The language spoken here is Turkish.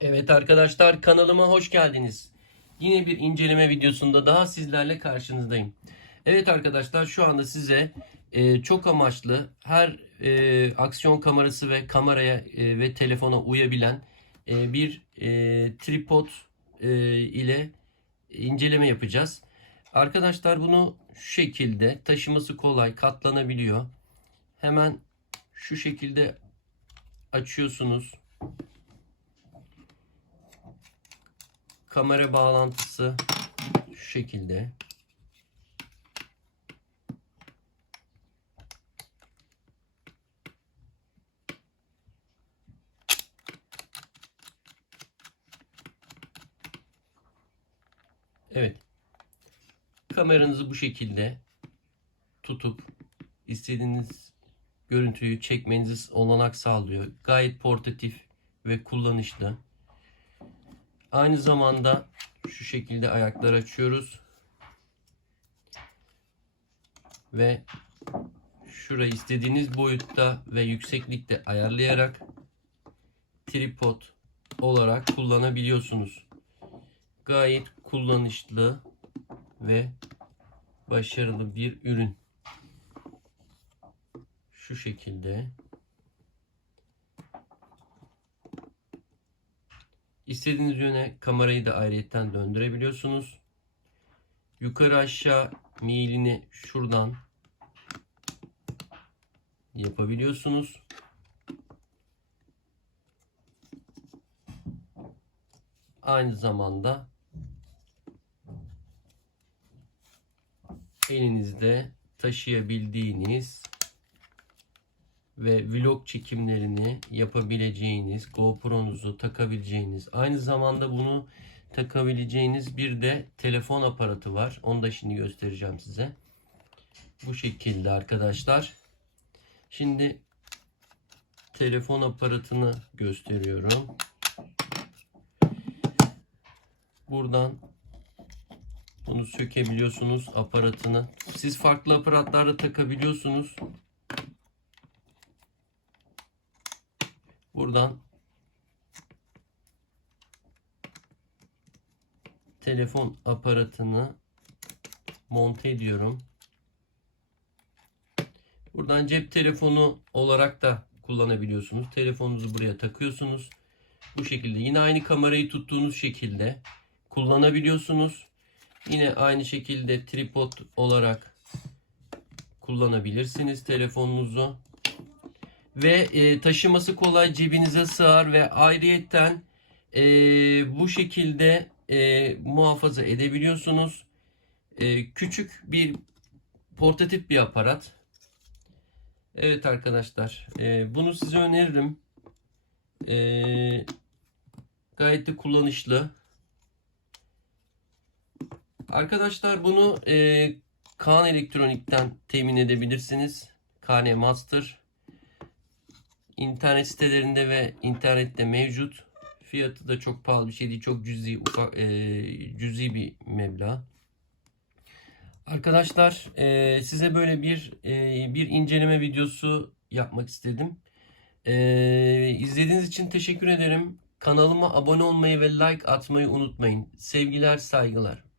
Evet arkadaşlar kanalıma hoş geldiniz. Yine bir inceleme videosunda daha sizlerle karşınızdayım. Evet arkadaşlar şu anda size e, çok amaçlı her e, aksiyon kamerası ve kameraya e, ve telefona uyabilen e, bir e, tripod e, ile inceleme yapacağız. Arkadaşlar bunu şu şekilde taşıması kolay katlanabiliyor. Hemen şu şekilde açıyorsunuz. Kamera bağlantısı şu şekilde. Evet. Kameranızı bu şekilde tutup istediğiniz görüntüyü çekmenizi olanak sağlıyor. Gayet portatif ve kullanışlı. Aynı zamanda şu şekilde ayaklar açıyoruz. Ve şurayı istediğiniz boyutta ve yükseklikte ayarlayarak tripod olarak kullanabiliyorsunuz. Gayet kullanışlı ve başarılı bir ürün. Şu şekilde. İstediğiniz yöne kamerayı da ayrıyetten döndürebiliyorsunuz. Yukarı aşağı meyilini şuradan yapabiliyorsunuz. Aynı zamanda elinizde taşıyabildiğiniz ve vlog çekimlerini yapabileceğiniz, GoPro'nuzu takabileceğiniz, aynı zamanda bunu takabileceğiniz bir de telefon aparatı var. Onu da şimdi göstereceğim size. Bu şekilde arkadaşlar. Şimdi telefon aparatını gösteriyorum. Buradan bunu sökebiliyorsunuz aparatını. Siz farklı aparatlarla takabiliyorsunuz. Buradan telefon aparatını monte ediyorum. Buradan cep telefonu olarak da kullanabiliyorsunuz. Telefonunuzu buraya takıyorsunuz. Bu şekilde yine aynı kamerayı tuttuğunuz şekilde kullanabiliyorsunuz. Yine aynı şekilde tripod olarak kullanabilirsiniz telefonunuzu ve e, taşıması kolay cebinize sığar ve ayrıyetten e, bu şekilde e, muhafaza edebiliyorsunuz. E, küçük bir portatif bir aparat. Evet arkadaşlar e, bunu size öneririm. E, gayet de kullanışlı. Arkadaşlar bunu e, Kaan Elektronik'ten temin edebilirsiniz. KN Master internet sitelerinde ve internette mevcut. Fiyatı da çok pahalı bir şey değil. Çok cüzi, ufak, e, cüzi bir meblağ. Arkadaşlar e, size böyle bir e, bir inceleme videosu yapmak istedim. E, izlediğiniz için teşekkür ederim. Kanalıma abone olmayı ve like atmayı unutmayın. Sevgiler, saygılar.